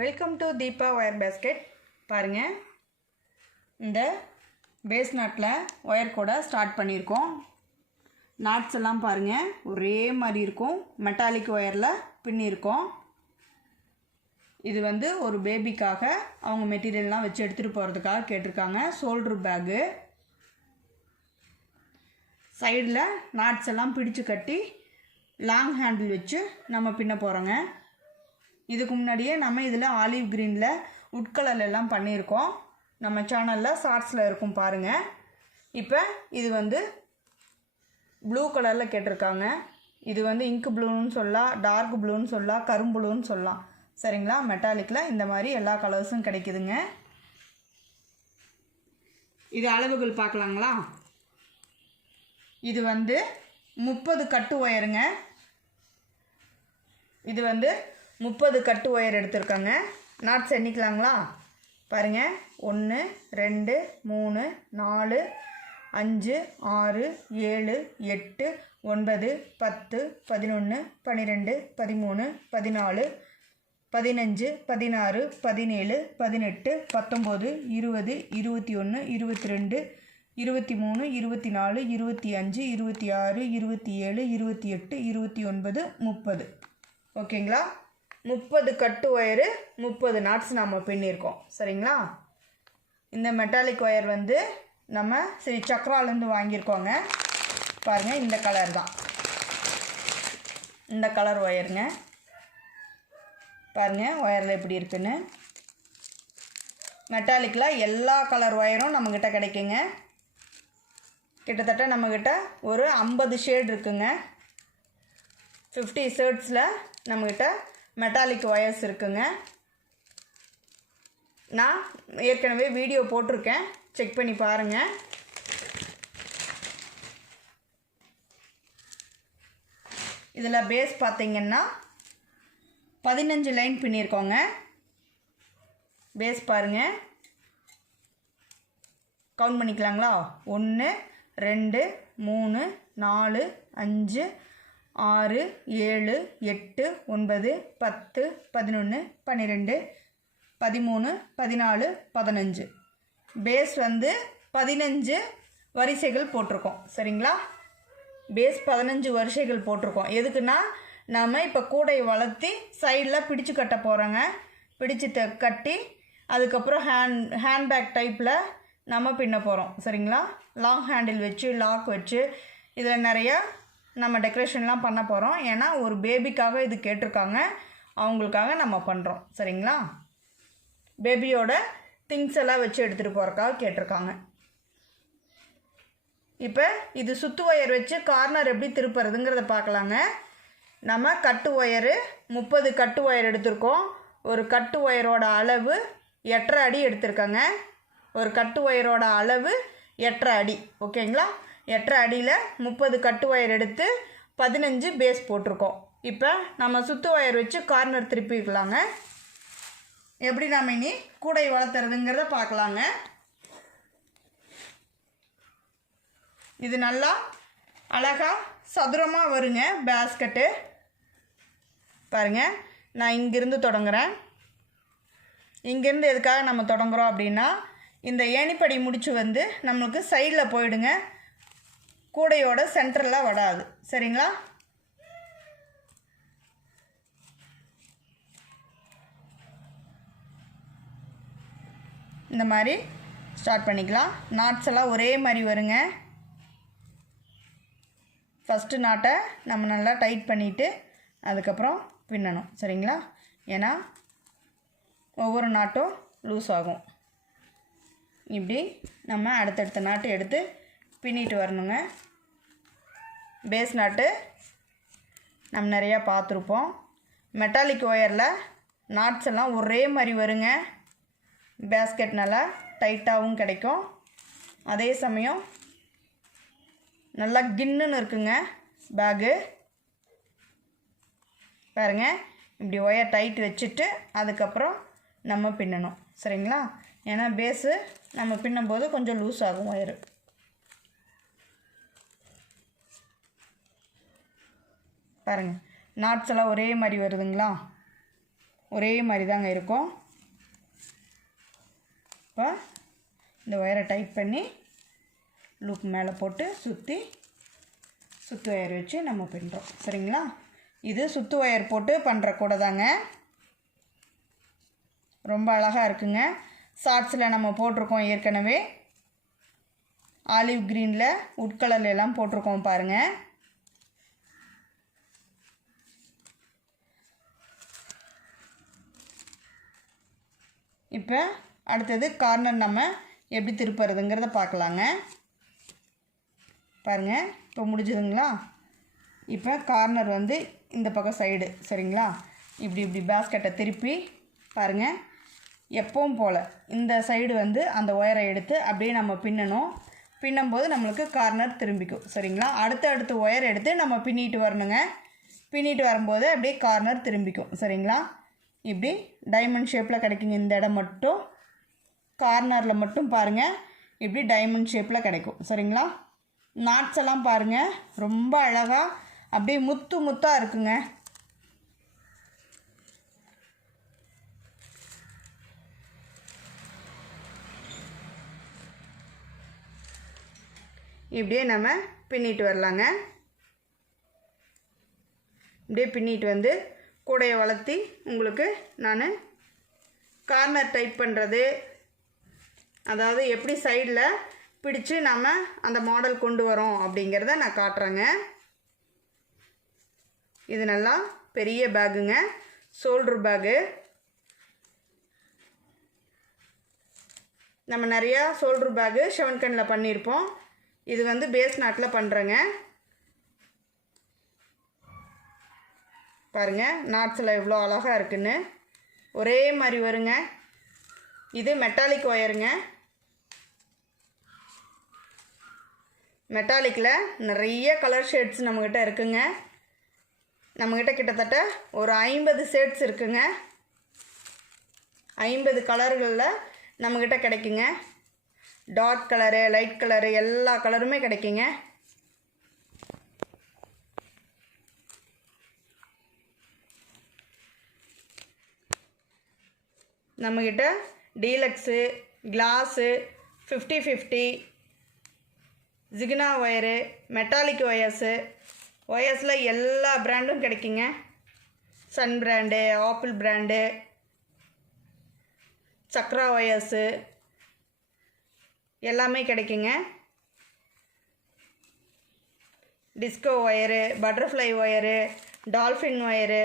Welcome to Deepa wire basket. பாருங்கள், இந்த base நாட்டில் ஒயர் கூட ஸ்டார்ட் பண்ணியிருக்கோம். நாட்ஸ் எல்லாம் பாருங்கள் ஒரே மாதிரி இருக்கும். மெட்டாலிக் ஒயரில் பின்னியிருக்கோம். இது வந்து ஒரு பேபிக்காக அவங்க மெட்டீரியல்லாம் வச்சு எடுத்துகிட்டு போகிறதுக்காக கேட்டிருக்காங்க. Shoulder bag. சைடில் நாட்ஸ் எல்லாம் பிடிச்சு கட்டி லாங் ஹேண்டில் வச்சு நம்ம பின்ன போகிறோங்க. இதுக்கு முன்னாடியே நம்ம இதில் ஆலிவ் க்ரீனில் உட் கலர்லாம் பண்ணியிருக்கோம். நம்ம சேனலில் ஷார்ட்ஸில் இருக்கும் பாருங்கள். இப்போ இது வந்து ப்ளூ கலரில் கேட்டிருக்காங்க. இது வந்து இங்க் ப்ளூன்னு சொல்லலாம், டார்க் ப்ளூன்னு சொல்லலாம், கரும்புளுன்னு சொல்லலாம். சரிங்களா? மெட்டாலிக்கில் இந்த மாதிரி எல்லா கலர்ஸும் கிடைக்குதுங்க. இது அளவுகள் பார்க்கலாங்களா? இது வந்து 30 கட்டு ஒயருங்க. இது வந்து 30 கட்டு ஒயர் எடுத்துருக்காங்க. நாட்ஸ் எண்ணிக்கலாங்களா? பாருங்கள், 1 2 3 4 5 6 7 8 9 10 11 12 13 14 15 16 17 18 19 20 21 22 23 24 25 26 27 28 29 30. ஓகேங்களா? 30 கட்டு ஒயரு 30 நாட்ஸ் நம்ம பின்னியிருக்கோம். சரிங்களா? இந்த மெட்டாலிக் ஒயர் வந்து நம்ம ஸ்ரீ சக்ராலேருந்து வாங்கியிருக்கோங்க. பாருங்கள், இந்த கலர் தான், இந்த கலர் ஒயருங்க. பாருங்கள் ஒயரில் எப்படி இருக்குன்னு. மெட்டாலிக்கில் எல்லா கலர் ஒயரும் நம்மக்கிட்ட கிடைக்குங்க. கிட்டத்தட்ட நம்மக்கிட்ட ஒரு 50 ஷேட் இருக்குங்க. 50 ஷேட்ஸில் நம்மக்கிட்ட மெட்டாலிக் ஒயர்ஸ் இருக்குங்க. நான் ஏற்கனவே வீடியோ போட்டிருக்கேன், செக் பண்ணி பாருங்கள். இதில் பேஸ் பார்த்திங்கன்னா 15 லைன் பின்னியிருக்கோங்க. பேஸ் பாருங்கள், கவுண்ட் பண்ணிக்கலாங்களா? 1 2 3 4 5 6 7 8 9 10 11 12 13 14 15. பேஸ் வந்து 15 வரிசைகள் போட்டிருக்கோம். சரிங்களா? பேஸ் 15 வரிசைகள் போட்டிருக்கோம். எதுக்குன்னா நம்ம இப்போ கூடை வளர்த்தி சைடில் பிடிச்சு கட்ட போகிறோங்க. பிடிச்சு கட்டி அதுக்கப்புறம் ஹேண்ட்பேக் டைப்பில் நம்ம பின்ன போகிறோம். சரிங்களா? லாங் ஹேண்டில் வச்சு லாக் வச்சு இதில் நிறையா நம்ம டெக்கரேஷன்லாம் பண்ண போகிறோம். ஏன்னா ஒரு பேபிக்காக இது கேட்டிருக்காங்க, அவங்களுக்காக நம்ம பண்ணுறோம். சரிங்களா? பேபியோட திங்ஸ் எல்லாம் வச்சு எடுத்துகிட்டு போகிறக்காக கேட்டிருக்காங்க. இப்போ இது சுத்து ஒயர் வச்சு கார்னர் எப்படி திருப்புறதுங்கிறத பார்க்கலாங்க. நம்ம கட்டு ஒயரு 30 கட்டு ஒயர் எடுத்திருக்கோம். ஒரு கட்டு ஒயரோட அளவு 8.5 அடி எடுத்திருக்கோங்க. ஒரு கட்டு ஒயரோட அளவு 8.5 அடி. ஓகேங்களா? 8.5 அடியில் 30 கட்டு ஒயர் எடுத்து 15 பேஸ் போட்டிருக்கோம். இப்போ நம்ம சுத்து ஒயர் வச்சு கார்னர் திருப்பிக்கலாங்க. எப்படி நாம் இனி கூடை வளர்த்துறதுங்கிறத பார்க்கலாங்க. இது நல்லா அழகாக சதுரமாக வருங்க பேஸ்கெட்டு. பாருங்கள், நான் இங்கேருந்து தொடங்குறேன். இங்கேருந்து எதுக்காக நம்ம தொடங்குறோம் அப்படின்னா, இந்த ஏணிப்படி முடிச்சு வந்து நம்மளுக்கு சைடில் போயிடுங்க, கூடையோட சென்டரில் வராது. சரிங்களா? இந்த மாதிரி ஸ்டார்ட் பண்ணிக்கலாம். நாட்ஸ் எல்லாம் ஒரே மாதிரி வருங்க. ஃபஸ்ட்டு நாட்டை நம்ம நல்லா டைட் பண்ணிவிட்டு அதுக்கப்புறம் பின்னணும். சரிங்களா? ஏன்னா ஒவ்வொரு நாட்டும் லூஸ் ஆகும். இப்படி நம்ம அடுத்தடுத்த நாட்டு எடுத்து பின்னிட்டு வரணுங்க. பேஸ் நாட்டு நம்ம நிறையா பார்த்துருப்போம். மெட்டாலிக் ஒயரில் நாட்ஸ் எல்லாம் ஒரே மாதிரி வருங்க. பேஸ்கெட் நல்லா டைட்டாகவும் கிடைக்கும். அதே சமயம் நல்லா கின்னுன்னு இருக்குங்க பேகு. பாருங்கள், இப்படி ஒயர் டைட் வச்சுட்டு அதுக்கப்புறம் நம்ம பின்னணும். சரிங்களா? ஏன்னா பேஸு நம்ம பின்னும்போது கொஞ்சம் லூஸ் ஆகும் ஒயரு. பாருங்கள், நாட்ஸ் எல்லாம் ஒரே மாதிரி வருதுங்களா? ஒரே மாதிரி தாங்க இருக்கும். இப்போ இந்த ஒயரை டைட் பண்ணி லூப் மேலே போட்டு சுற்றி சுற்று ஒயர் வச்சு நம்ம பின்னுறோம். சரிங்களா? இது சுற்று ஒயர் போட்டு பண்ணுற கூட தாங்க. ரொம்ப அழகாக இருக்குங்க. ஷார்ட்ஸில் நம்ம போட்டிருக்கோம் ஏற்கனவே. ஆலிவ் க்ரீனில் உட் கலரில் எல்லாம் போட்டிருக்கோம் பாருங்கள். இப்போ அடுத்தது கார்னர் நம்ம எப்படி திருப்புறதுங்கிறத பார்க்கலாங்க. பாருங்கள், இப்போ முடிஞ்சதுங்களா? இப்போ கார்னர் வந்து இந்த பக்கம் சைடு. சரிங்களா? இப்படி பேஸ்கெட்டை திருப்பி பாருங்கள். எப்பவும் போல் இந்த சைடு வந்து அந்த ஒயரை எடுத்து அப்படியே நம்ம பின்னணும். பின்னும்போது நம்மளுக்கு கார்னர் திரும்பிக்கும். சரிங்களா? அடுத்த ஒயர் எடுத்து நம்ம பின்னிட்டு வரணுங்க. பின்னிட்டு வரும்போது அப்படியே கார்னர் திரும்பிக்கும். சரிங்களா? இப்படி டைமண்ட் ஷேப்பில் கிடைக்குங்க. இந்த இடம் மட்டும் கார்னரில் மட்டும் பாருங்கள், இப்படி டைமண்ட் ஷேப்பில் கிடைக்கும். சரிங்களா? நாட்ஸ் எல்லாம் பாருங்கள், ரொம்ப அழகாக அப்படியே முத்தாக இருக்குங்க. இப்படியே நம்ம பின்னிட்டு வரலாங்க. இப்படியே பின்னிட்டு வந்து கூடையை வளர்த்தி உங்களுக்கு நான் கார்னர் டைப் பண்ணுறது, அதாவது எப்படி சைடில் பிடிச்சு நம்ம அந்த மாடல் கொண்டு வரோம் அப்படிங்கிறத நான் காட்டுறேங்க. இது நல்லா பெரிய பேக்குங்க, ஷோல்டர் பேக்கு. நம்ம நிறையா ஷோல்டர் பேக்கு ஷெவன்கனில் பண்ணியிருப்போம். இது வந்து பேஸ் நாட்டில் பண்ணுறேங்க. பாருங்கள், நாட்ஸில் எவ்வளோ அழகாக இருக்குன்னு. ஒரே மாதிரி வருங்க. இது மெட்டாலிக் ஒயருங்க. மெட்டாலிக்கில் நிறைய கலர் ஷேட்ஸ் நம்மக்கிட்ட இருக்குங்க. நம்மக்கிட்ட கிட்டத்தட்ட ஒரு 50 ஷேட்ஸ் இருக்குங்க. 50 கலர்களில் நம்மக்கிட்ட கிடைக்குங்க. டார்க் கலரு, லைட் கலரு, எல்லா கலருமே கிடைக்குங்க. நம்மக்கிட்ட டீலக்ஸு, கிளாஸு, 50-50, ஜிகினா ஒயரு, மெட்டாலிக் ஒயர்ஸில் எல்லா பிராண்டும் கிடைக்குங்க. Sun brand, apple brand, Chakra wires எல்லாமே கிடைக்குங்க. Disco wire, butterfly wire, dolphin wire,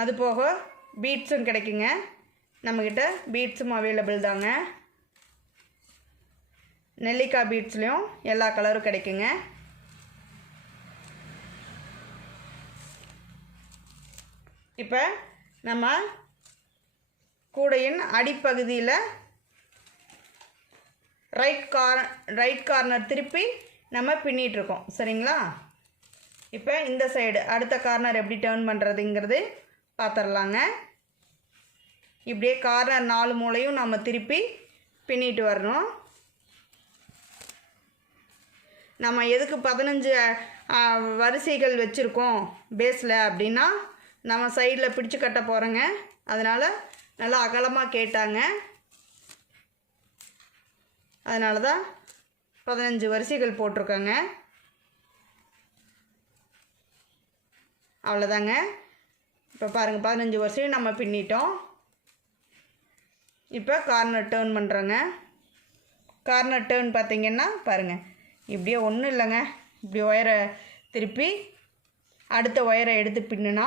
அது போக பீட்ஸும் கிடைக்குங்க. நம்மக்கிட்ட பீட்ஸும் அவைலபிள் தாங்க. நெல்லிக்காய் பீட்ஸ்லேயும் எல்லா கலரும் கிடைக்குங்க. இப்போ நம்ம கூடையின் அடிப்பகுதியில் ரைட் கார்னர் திருப்பி நம்ம பின்னிகிட்ருக்கோம். சரிங்களா? இப்போ இந்த சைடு அடுத்த கார்னர் எப்படி டேர்ன் பண்ணுறதுங்கிறது பார்த்துடலாங்க. இப்படியே கார்னர் 4 மூலையும் நம்ம திருப்பி பின்னிட்டு வரணும். நம்ம எதுக்கு 15 வரிசைகள் வச்சுருக்கோம் பேஸில் அப்படின்னா, நம்ம சைடில் பிடிச்சு கட்ட போகிறோங்க. அதனால் நல்லா அகலமாக கேட்டாங்க. அதனால தான் 15 வரிசைகள் போட்டிருக்காங்க. அவ்வளோதாங்க. இப்போ பாருங்கள், 15 வரிசையும் நம்ம பின்னிட்டோம். இப்போ கார்னர் டேர்ன் பண்ணுறோங்க. கார்னர் டேர்ன் பார்த்திங்கன்னா பாருங்கள், இப்படியே ஒன்றும் இல்லைங்க. இப்படி ஒயரை திருப்பி அடுத்த ஒயரை எடுத்து பின்னுனா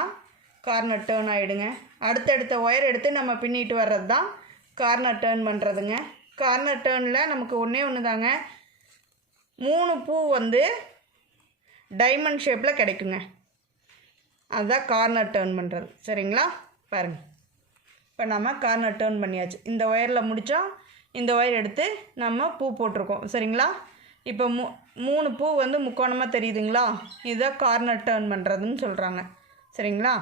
கார்னர் டேர்ன் ஆகிடுங்க. அடுத்த ஒயர் எடுத்து நம்ம பின்னிட்டு வர்றது தான் கார்னர் டேர்ன் பண்ணுறதுங்க. கார்னர் டேர்னில் நமக்கு ஒன்று தாங்க, 3 பூ வந்து டைமண்ட் ஷேப்பில் கிடைக்குங்க. அதுதான் கார்னர் டேர்ன் பண்ணுறது. சரிங்களா? பாருங்கள், இப்போ நம்ம கார்னர் டேர்ன் பண்ணியாச்சு. இந்த ஒயரில் முடித்தோம். இந்த ஒயர் எடுத்து நம்ம பூ போட்டிருக்கோம். சரிங்களா? இப்போ 3 பூ வந்து முக்கோணமாக தெரியுதுங்களா? இதுதான் கார்னர் டேர்ன் பண்ணுறதுன்னு சொல்கிறாங்க. சரிங்களா?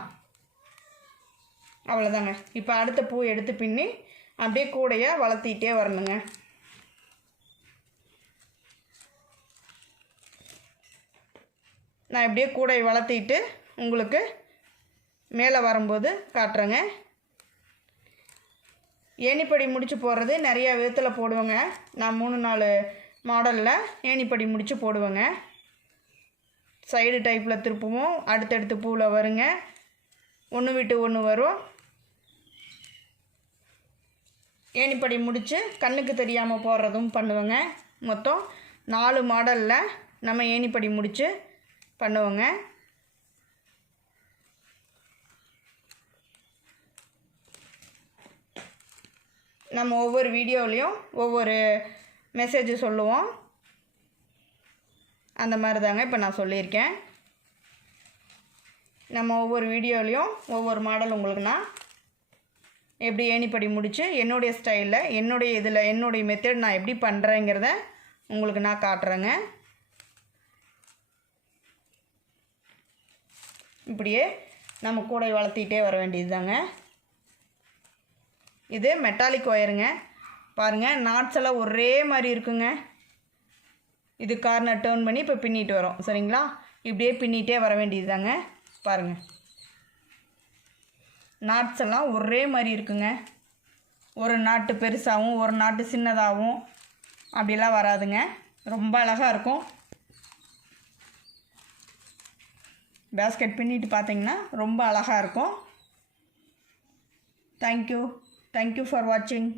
அவ்வளோதாங்க. இப்போ அடுத்த பூ எடுத்து பின்னி அப்படியே கூடைய வளர்த்திட்டே வரணுங்க. நான் இப்படியே கூடை வளர்த்திட்டு உங்களுக்கு மேலே வரும்போது காட்டுறேங்க. ஏணிப்படி முடிச்சு போடுறது நிறைய விதத்தில் போடுவேங்க. நான் 3-4 மாடலில் ஏணிப்படி முடிச்சு போடுவேங்க. சைடு டைப்பில் திருப்புவோம், அடுத்தடுத்து பூவில் வருங்க, ஒன்று விட்டு ஒன்று வரும். ஏணிப்படி முடித்து கண்ணுக்கு தெரியாமல் போடுறதும் பண்ணுவேங்க. மொத்தம் 4 மாடலில் நம்ம ஏணிப்படி முடித்து பண்ணுவோங்க. நம்ம ஒவ்வொரு வீடியோலையும் ஒவ்வொரு மெசேஜ் சொல்லுவோம். அந்த மாதிரி தாங்க இப்போ நான் சொல்லியிருக்கேன். நம்ம ஒவ்வொரு வீடியோலையும் ஒவ்வொரு மாடல் உங்களுக்கு நான் எப்படி ஏணிப்படி முடித்து என்னுடைய ஸ்டைலில் என்னுடைய மெத்தட் நான் எப்படி பண்ணுறேங்கிறத உங்களுக்கு நான் காட்டுறேங்க. இப்படியே நம்ம கூடை வளர்த்திட்டே வர வேண்டியது தாங்க. இது மெட்டாலிக் ஒயருங்க. பாருங்கள், நாட்ஸ் எல்லாம் ஒரே மாதிரி இருக்குங்க. இது கார்னர் டேர்ன் பண்ணி இப்போ பின்னிட்டு வரோம். சரிங்களா? இப்படியே பின்னிட்டே வர வேண்டியது தாங்க. பாருங்கள், நாட்ஸ் எல்லாம் ஒரே மாதிரி இருக்குங்க. ஒரு நாட்டு பெருசாகவும் ஒரு நாட்டு சின்னதாகவும் அப்படிலாம் வராதுங்க. ரொம்ப அழகாக இருக்கும். பேஸ்கெட் பின்னிட்டு பார்த்தீங்கன்னா ரொம்ப அழகாக இருக்கும். தேங்க்யூ ஃபார் வாட்சிங்.